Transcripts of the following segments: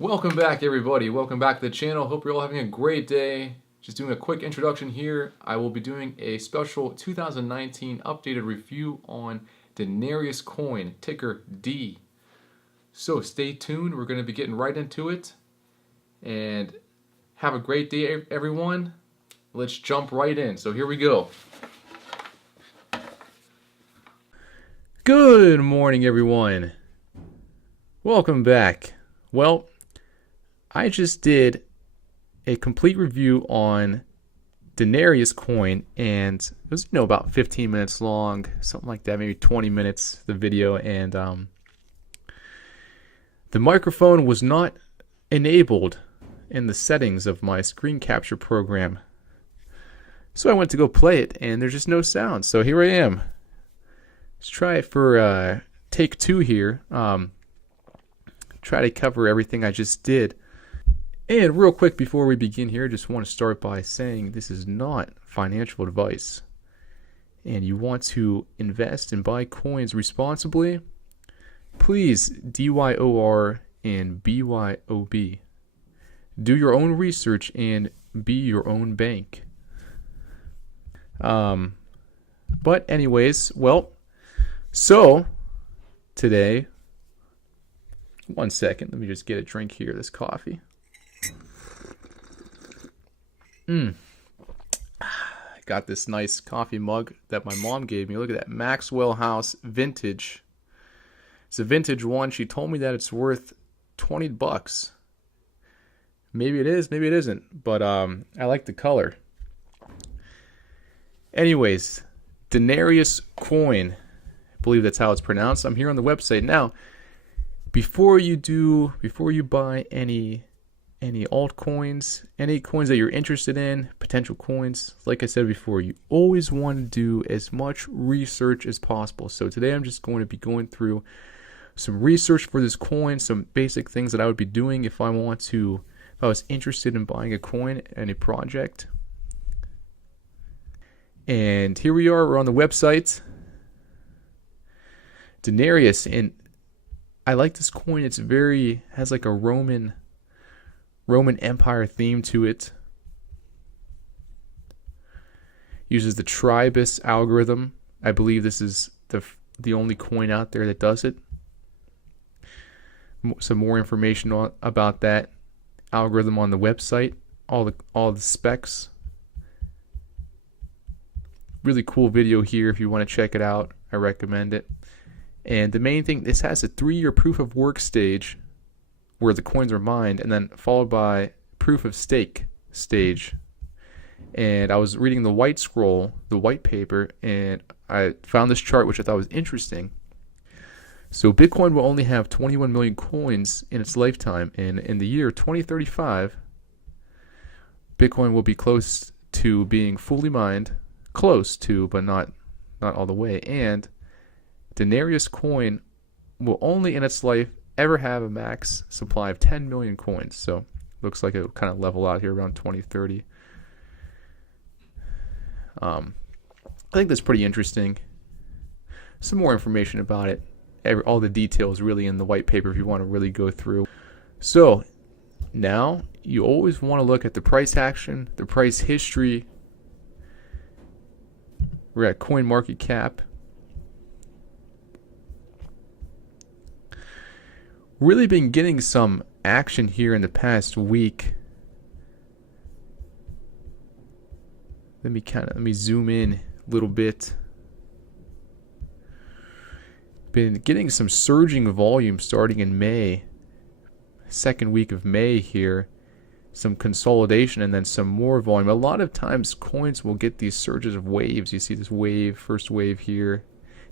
Welcome back, everybody. Welcome back to the channel. Hope you're all having a great day. Just doing a quick introduction here. I will be doing a special 2019 updated review on Denarius coin, ticker D. So stay tuned. We're going to be getting right into it. And have a great day, everyone. Let's jump right in. So here we go. Good morning, everyone. Welcome back. Well, I just did a complete review on Denarius coin, and it was about 15 minutes long, something like that, maybe 20 minutes the video, and the microphone was not enabled in the settings of my screen capture program. So I went to go play it, and there's just no sound. So here I am. Let's try it for take two here. Try to cover everything I just did. And real quick before we begin here, just want to start by saying this is not financial advice. And you want to invest and buy coins responsibly, please DYOR and BYOB. Do your own research and be your own bank. But anyways, well, so today, one second, let me just get a drink here, this coffee. I got this nice coffee mug that my mom gave me. Look at that, Maxwell House vintage. It's a vintage one. She told me that it's worth $20. Maybe it is, maybe it isn't, but I like the color. Anyways, Denarius coin, I believe that's how it's pronounced. I'm here on the website now. Before you buy any altcoins, any coins that you're interested in, potential coins, like I said before, you always want to do as much research as possible. So today I'm just going to be going through some research for this coin, some basic things that I would be doing if I was interested in buying a coin and a project. And here we are, we're on the website. Denarius, and I like this coin. It's has like a Roman Empire theme to it. Uses the Tribus algorithm. I believe this is the only coin out there that does it. Some more information about that algorithm on the website. All the specs. Really cool video here if you want to check it out. I recommend it. And the main thing, this has a 3-year proof of work stage where the coins are mined, and then followed by proof of stake stage. And I was reading the white scroll, the white paper, and I found this chart which I thought was interesting. So Bitcoin will only have 21 million coins in its lifetime, and in the year 2035, Bitcoin will be close to being fully mined, close to, but not all the way. And Denarius coin will only in its life ever have a max supply of 10 million coins. So looks like it'll kind of level out here around 2030. I think that's pretty interesting. Some more information about it. All the details really in the white paper if you want to really go through. So now you always want to look at the price action, the price history. We're at coin market cap. Really been getting some action here in the past week. Let me zoom in a little bit. Been getting some surging volume starting in May. Second week of May here. Some consolidation and then some more volume. A lot of times coins will get these surges of waves. You see this wave, first wave here.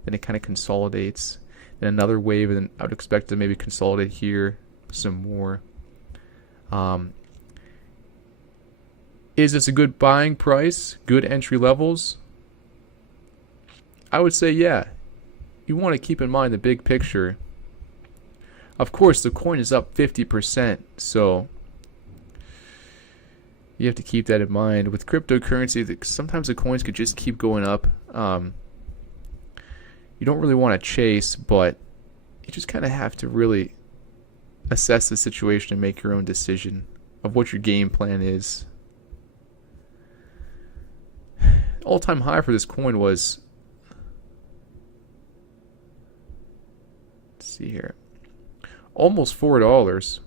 Then it kind of consolidates. Then another wave, and then I would expect to maybe consolidate here some more. Is this a good buying price? Good entry levels? I would say yeah. You want to keep in mind the big picture. Of course, the coin is up 50%, so you have to keep that in mind. With cryptocurrency, sometimes the coins could just keep going up. You don't really want to chase, but you just kind of have to really assess the situation and make your own decision of what your game plan is. All-time high for this coin was, let's see here, almost $4,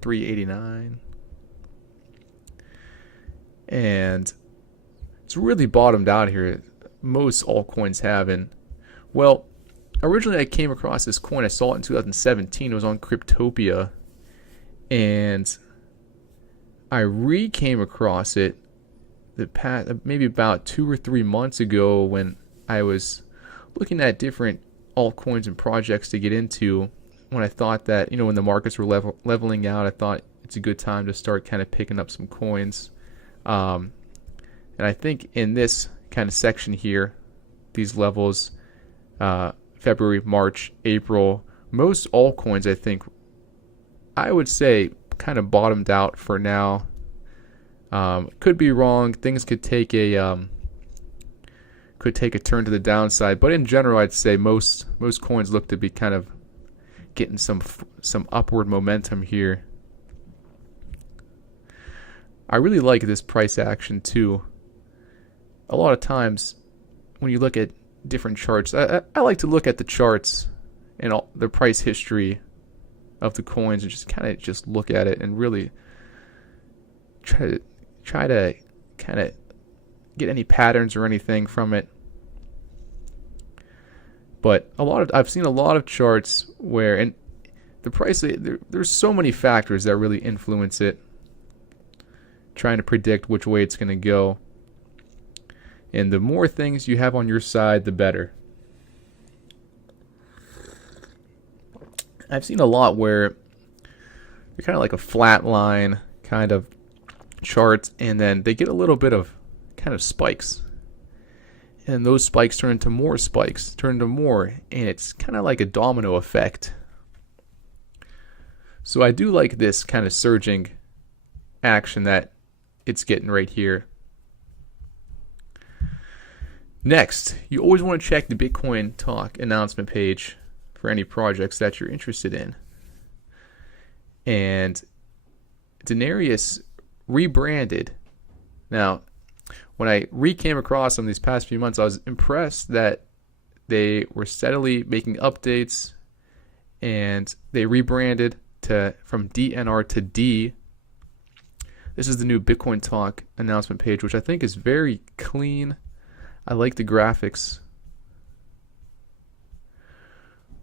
$3.89, and it's really bottomed out here. Most altcoins haven't. Well, originally I came across this coin. I saw it in 2017. It was on Cryptopia, and I came across it the past maybe about 2 or 3 months ago when I was looking at different altcoins and projects to get into. When I thought that, when the markets were leveling out, I thought it's a good time to start kind of picking up some coins. And I think in this kind of section here, these levels, February, March, April, most altcoins, I would say, kind of bottomed out for now. Could be wrong. Things could take a turn to the downside, but in general, I'd say most coins look to be kind of getting some upward momentum here. I really like this price action too. A lot of times when you look at different charts, I like to look at the charts and all the price history of the coins and just look at it and really try to kind of get any patterns or anything from it. But I've seen a lot of charts where, and the price, there's so many factors that really influence it, trying to predict which way it's going to go. And the more things you have on your side, the better. I've seen a lot where they're kind of like a flat line kind of charts, and then they get a little bit of kind of spikes. And those spikes turn into more spikes, and it's kind of like a domino effect. So I do like this kind of surging action that it's getting right here. Next, you always want to check the Bitcoin Talk announcement page for any projects that you're interested in. And DENARIUS rebranded. Now, when I came across them these past few months, I was impressed that they were steadily making updates, and they rebranded from DNR to D. This is the new Bitcoin Talk announcement page, which I think is very clean. I like the graphics.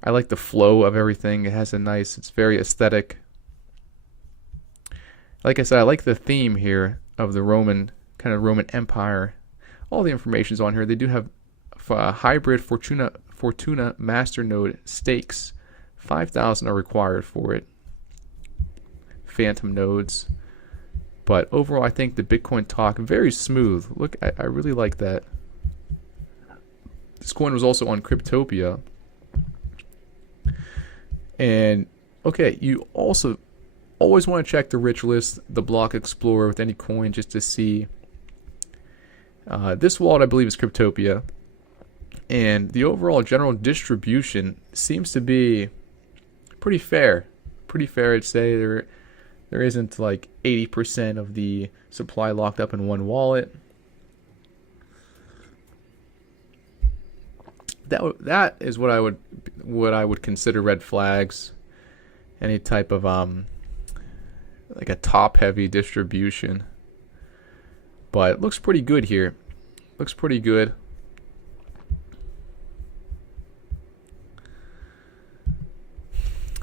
I like the flow of everything. It's very aesthetic. Like I said, I like the theme here of the Roman Empire. All the information's on here. They do have hybrid Fortuna Masternode stakes. 5,000 are required for it. Phantom nodes. But overall, I think the Bitcoin Talk, very smooth. Look, I really like that. This coin was also on Cryptopia. And, okay, you also always want to check the rich list, the block explorer with any coin, just to see. This wallet, I believe, is Cryptopia. And the overall general distribution seems to be pretty fair. Pretty fair, I'd say. There isn't like 80% of the supply locked up in one wallet. That is what I would consider red flags. Any type of like a top heavy distribution. But it looks pretty good here. Looks pretty good.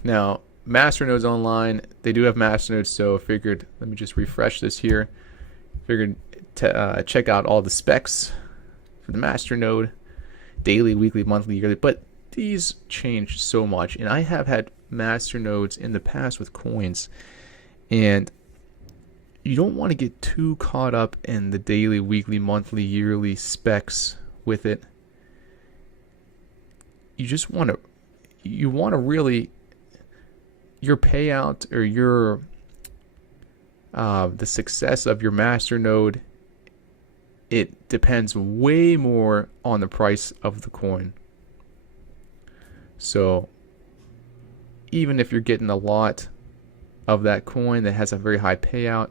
Now, Masternodes online, they do have Masternodes, so I figured, let me just refresh this here. Figured to check out all the specs for the Masternode, daily, weekly, monthly, yearly, but these change so much. And I have had Masternodes in the past with coins, and you don't want to get too caught up in the daily, weekly, monthly, yearly specs with it. You just want to really, your payout or your the success of your Masternode, it depends way more on the price of the coin. So even if you're getting a lot of that coin that has a very high payout,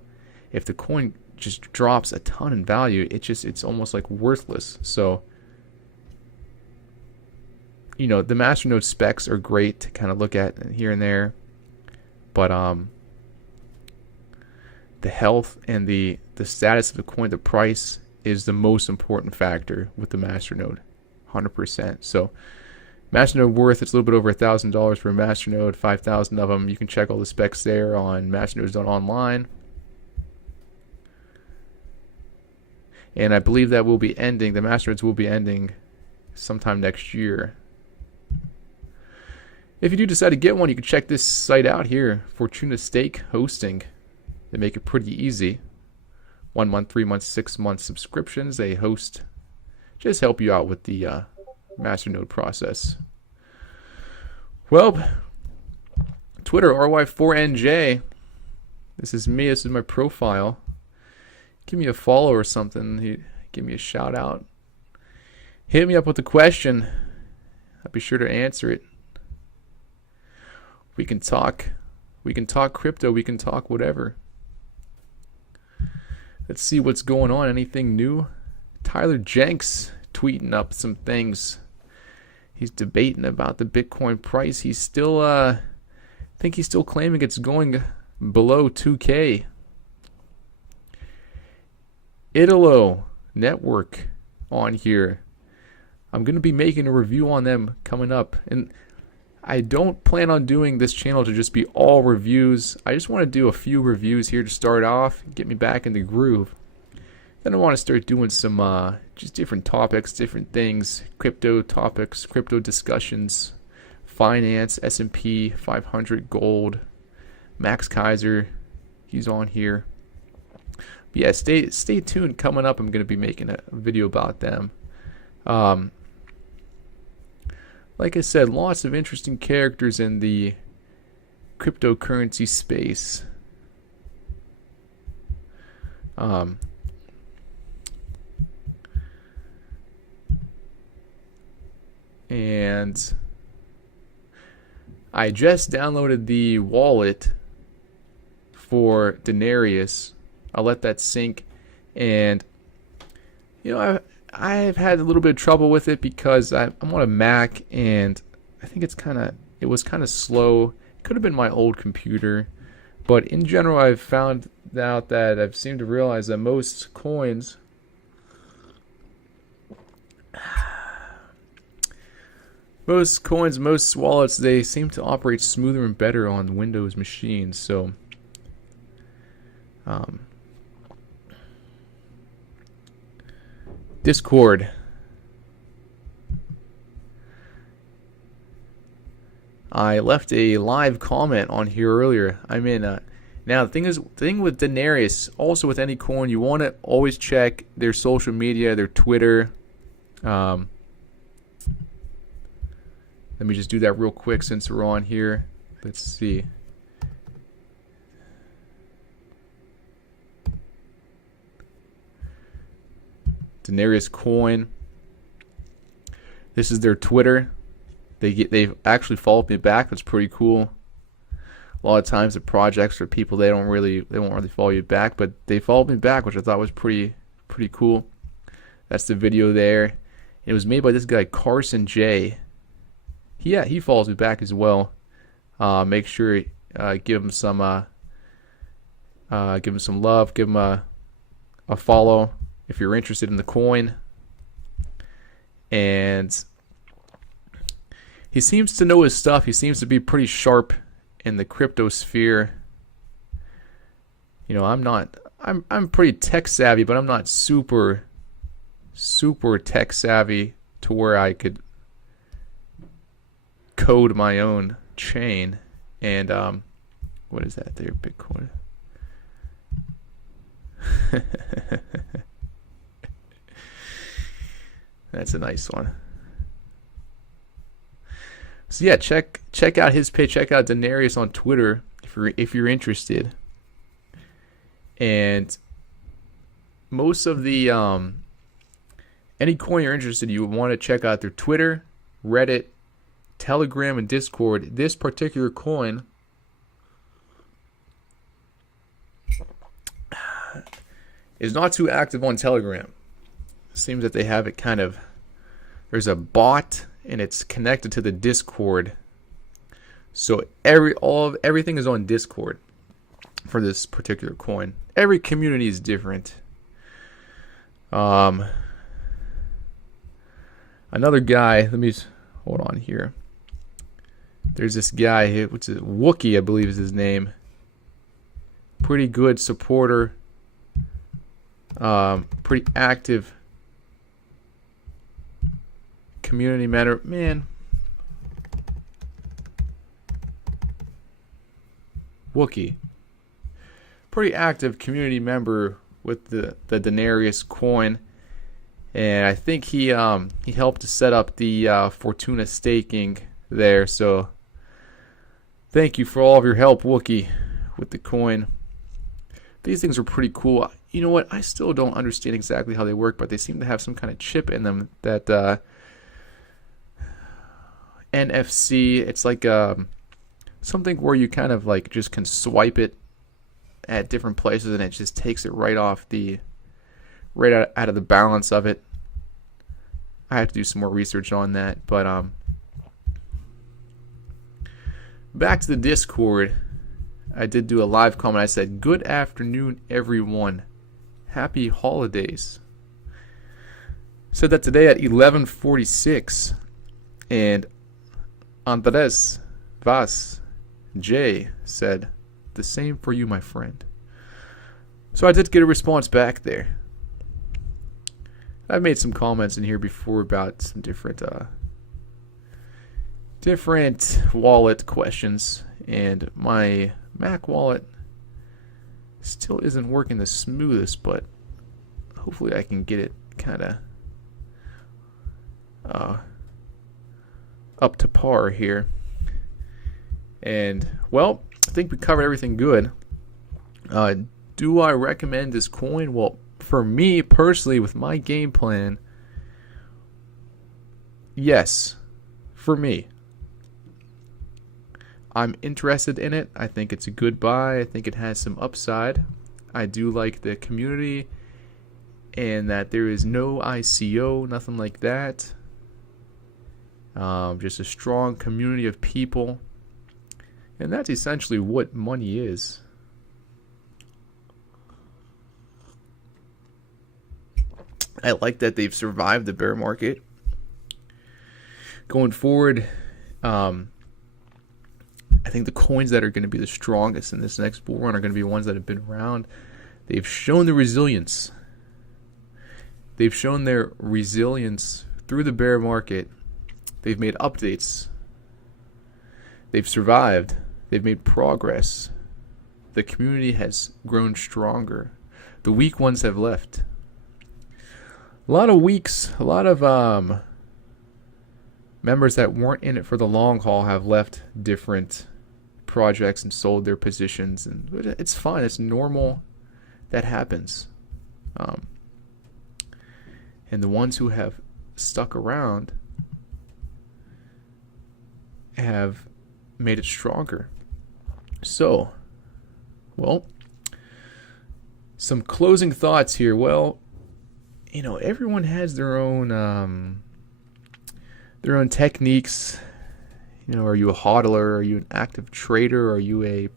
if the coin just drops a ton in value, it's almost like worthless. So, you know, the Masternode specs are great to kind of look at here and there, but the health and the status of the coin, the price, is the most important factor with the Masternode, 100%. So Masternode worth, it's a little bit over $1,000 for a Masternode, 5,000 of them. You can check all the specs there on masternodes.online. And I believe that will be ending, the Masternodes will be ending sometime next year. If you do decide to get one, you can check this site out here, Fortuna Stake Hosting. They make it pretty easy. 1 month, 3 months, 6 month subscriptions. They host, just help you out with the Masternode process. Well, Twitter, RY4NJ. This is me. This is my profile. Give me a follow or something. Give me a shout out. Hit me up with a question. I'll be sure to answer it. We can talk. We can talk crypto. We can talk whatever. Let's see what's going on. Anything new? Tyler Jenks tweeting up some things. He's debating about the Bitcoin price. He's still, I think he's still claiming it's going below 2K. Italo Network on here. I'm going to be making a review on them coming up. And I don't plan on doing this channel to just be all reviews. I just want to do a few reviews here to start off, get me back in the groove. Then I want to start doing some just different topics, different things, crypto topics, crypto discussions, finance, S&P 500, gold, Max Kaiser, he's on here. But yeah, stay tuned. Coming up, I'm going to be making a video about them. Like I said, lots of interesting characters in the cryptocurrency space. And I just downloaded the wallet for Denarius. I'll let that sink. And, you know, I've had a little bit of trouble with it because I'm on a Mac, and I think it was kind of slow. It could have been my old computer, but in general, I've found out that I've seemed to realize that most coins, most wallets, they seem to operate smoother and better on Windows machines. So, Discord. I left a live comment on here earlier. I'm in. Now the thing with Denarius, also with any coin, you want to always check their social media, their Twitter. Let me just do that real quick since we're on here. Let's see. Denarius coin. This is their Twitter. They've actually followed me back. That's pretty cool. A lot of times the projects or people they won't really follow you back, but they followed me back, which I thought was pretty cool. That's the video there. It was made by this guy Carson J. He follows me back as well. Make sure give him some love, give him a follow if you're interested in the coin. And he seems to know his stuff. He seems to be pretty sharp in the crypto sphere. You know, I'm pretty tech savvy, but I'm not super tech savvy to where I could code my own chain. And what is that there, Bitcoin? That's a nice one. So yeah, check out his page. Check out Denarius on Twitter if you're interested. And most of the any coin you're interested in, you want to check out their Twitter, Reddit, Telegram and Discord. This particular coin is not too active on Telegram. Seems that they have it kind of, there's a bot and it's connected to the Discord. So everything is on Discord for this particular coin. Every community is different. Another guy, let me hold on here. There's this guy, which is Wookie, I believe is his name. Pretty good supporter. Pretty active community member. Man. Wookie. Pretty active community member with the DENARIUS coin. And I think he helped to set up the Fortuna staking there. So thank you for all of your help, Wookie, with the coin. These things are pretty cool. You know what? I still don't understand exactly how they work, but they seem to have some kind of chip in them that NFC. It's like something where you kind of like just can swipe it at different places, and it just takes it right off out of the balance of it. I have to do some more research on that, but back to the Discord. I did do a live comment. I said, "Good afternoon, everyone. Happy holidays." Said that today at 11:46, and Andres Vaz J said, "The same for you, my friend." So I did get a response back there. I've made some comments in here before about some different wallet questions, and my Mac wallet still isn't working the smoothest, but hopefully I can get it kind of up to par here. And well, I think we covered everything good. Do I recommend this coin? Well, for me personally, with my game plan, yes, for me. I'm interested in it. I think it's a good buy. I think it has some upside. I do like the community and that there is no ICO, nothing like that. Just a strong community of people. And that's essentially what money is. I like that they've survived the bear market. Going forward, I think the coins that are going to be the strongest in this next bull run are going to be ones that have been around. They've shown the resilience. They've shown their resilience through the bear market. They've made updates. They've survived. They've made progress. The community has grown stronger. The weak ones have left. A lot of weaks, a lot of members that weren't in it for the long haul have left different projects and sold their positions, and it's fine. It's normal. That happens. And the ones who have stuck around have made it stronger. So, well, some closing thoughts here. Well, you know, everyone has their own techniques. You know, are you a hodler? Are you an active trader? Are you a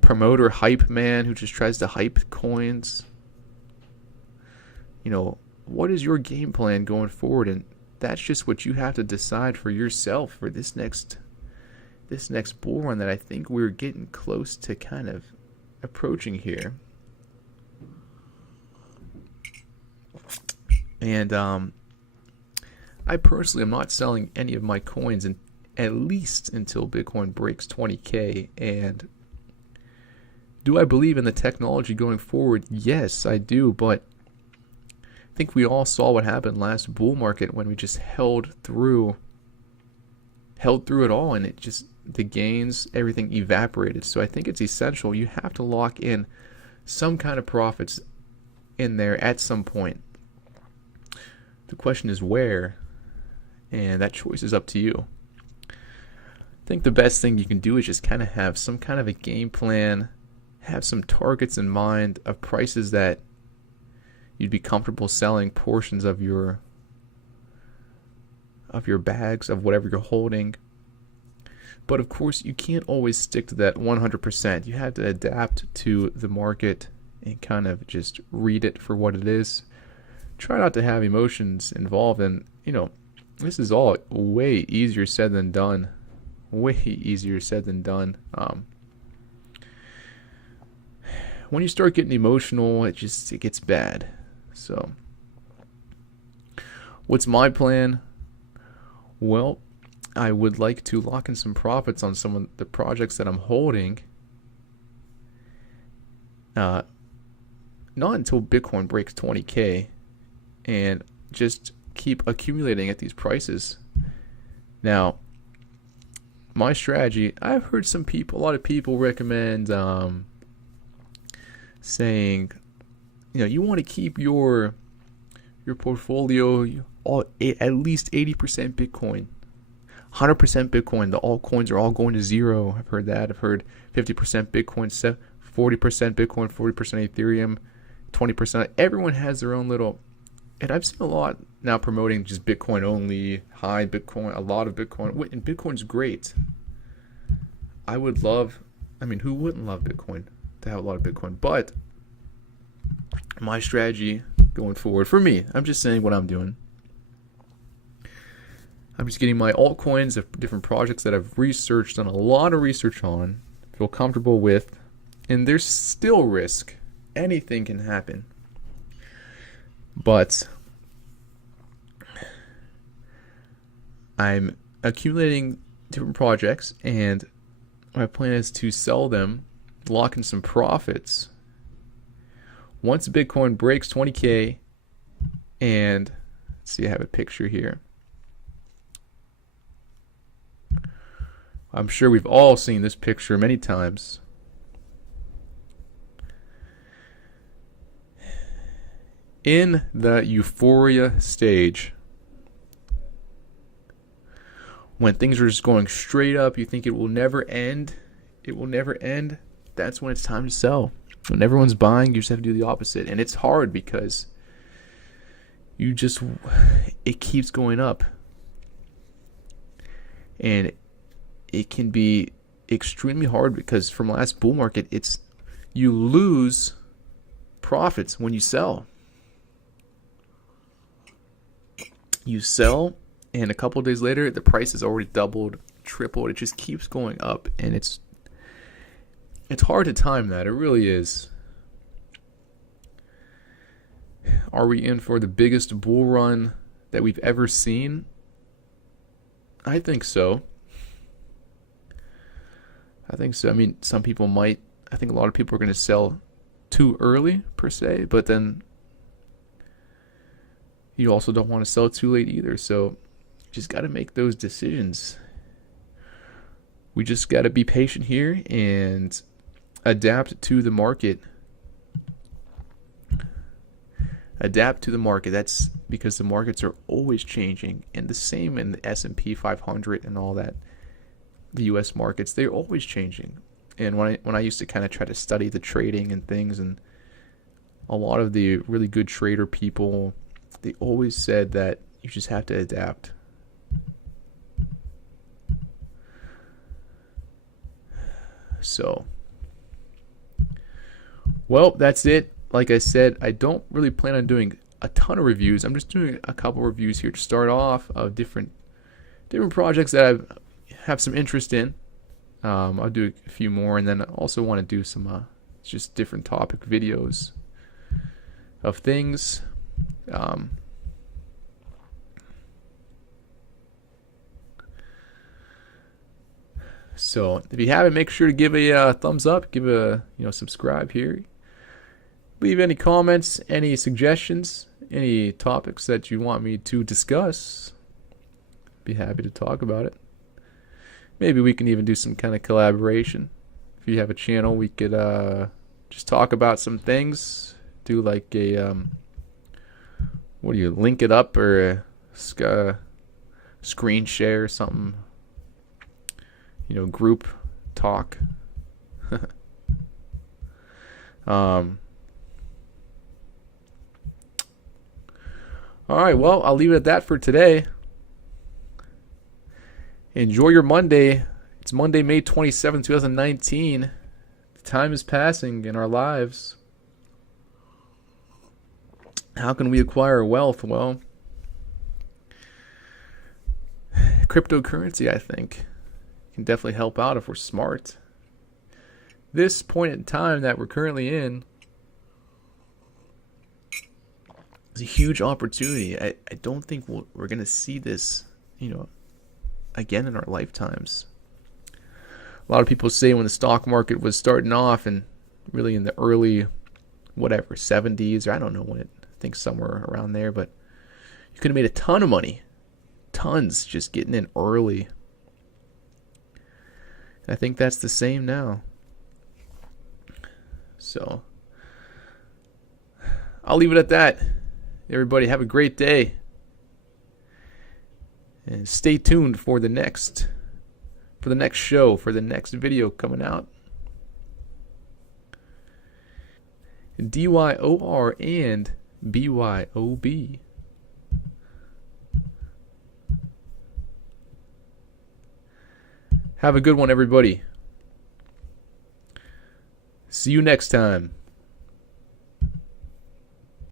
promoter hype man who just tries to hype coins? You know, what is your game plan going forward? And that's just what you have to decide for yourself for this next bull run that I think we're getting close to kind of approaching here. And I personally am not selling any of my coins at least until Bitcoin breaks 20K. And do I believe in the technology going forward? Yes, I do. But I think we all saw what happened last bull market when we just held through it all, and the gains, everything evaporated. So I think it's essential. You have to lock in some kind of profits in there at some point. The question is where, and that choice is up to you. think the best thing you can do is just kind of have some kind of a game plan, have some targets in mind of prices that you'd be comfortable selling portions of your bags of whatever you're holding. But of course, you can't always stick to that 100%. You have to adapt to the market and kind of just read it for what it is. Try not to have emotions involved, and this is all way easier said than done. Way easier said than done. When you start getting emotional, it gets bad. So, what's my plan? Well, I would like to lock in some profits on some of the projects that I'm holding. Not until Bitcoin breaks 20K, and just keep accumulating at these prices. Now, my strategy, I've heard a lot of people recommend saying, you want to keep your portfolio at least 80% Bitcoin, 100% Bitcoin. The altcoins are all going to zero. I've heard that. I've heard 50% Bitcoin, 40% Bitcoin, 40% Ethereum, 20%. Everyone has their own little, and I've seen a lot now promoting just Bitcoin only, high Bitcoin, a lot of Bitcoin, and Bitcoin's great. Who wouldn't love Bitcoin, to have a lot of Bitcoin? But my strategy going forward, for me, I'm just saying what I'm doing. I'm just getting my altcoins of different projects that I've researched, done a lot of research on, feel comfortable with, and there's still risk. Anything can happen. But I'm accumulating different projects, and my plan is to sell them, lock in some profits. Once Bitcoin breaks 20K, and let's see, I have a picture here. I'm sure we've all seen this picture many times. In the euphoria stage, when things are just going straight up, you think it will never end, that's when it's time to sell. When everyone's buying, you just have to do the opposite. And it's hard because it keeps going up. And it can be extremely hard because from last bull market, you lose profits when you sell. You sell, and a couple of days later, the price has already doubled, tripled. It just keeps going up, and it's hard to time that. It really is. Are we in for the biggest bull run that we've ever seen? I think so. I think a lot of people are going to sell too early, per se, but then you also don't want to sell too late either. So you just got to make those decisions. We just got to be patient here and adapt to the market. Adapt to the market. That's because the markets are always changing, and the same in the S&P 500 and all that. The U.S. markets, they're always changing. And when I used to kind of try to study the trading and things, and a lot of the really good trader people, they always said that you just have to adapt. So, well, that's it. Like I said, I don't really plan on doing a ton of reviews. I'm just doing a couple reviews here to start off of different projects that I have some interest in. I'll do a few more, and then I also want to do some just different topic videos of things. So if you haven't, make sure to give a thumbs up, give a subscribe here. Leave any comments, any suggestions, any topics that you want me to discuss. Be happy to talk about it. Maybe we can even do some kind of collaboration. If you have a channel, we could just talk about some things. Do like a link it up or a screen share or something. group talk. All right, well, I'll leave it at that for today. Enjoy your Monday. It's Monday, May 27th, 2019. Time is passing in our lives. How can we acquire wealth? Well, cryptocurrency, I think, can definitely help out if we're smart. This point in time that we're currently in is a huge opportunity. I don't think we're going to see this, again in our lifetimes. A lot of people say when the stock market was starting off and really in the early, 70s, or I don't know when I think somewhere around there, but you could have made a ton of money. Tons, just getting in early. And I think that's the same now. So, I'll leave it at that. Everybody have a great day. And stay tuned for the next show, for the next video coming out. DYOR and BYOB. Have a good one, everybody. See you next time.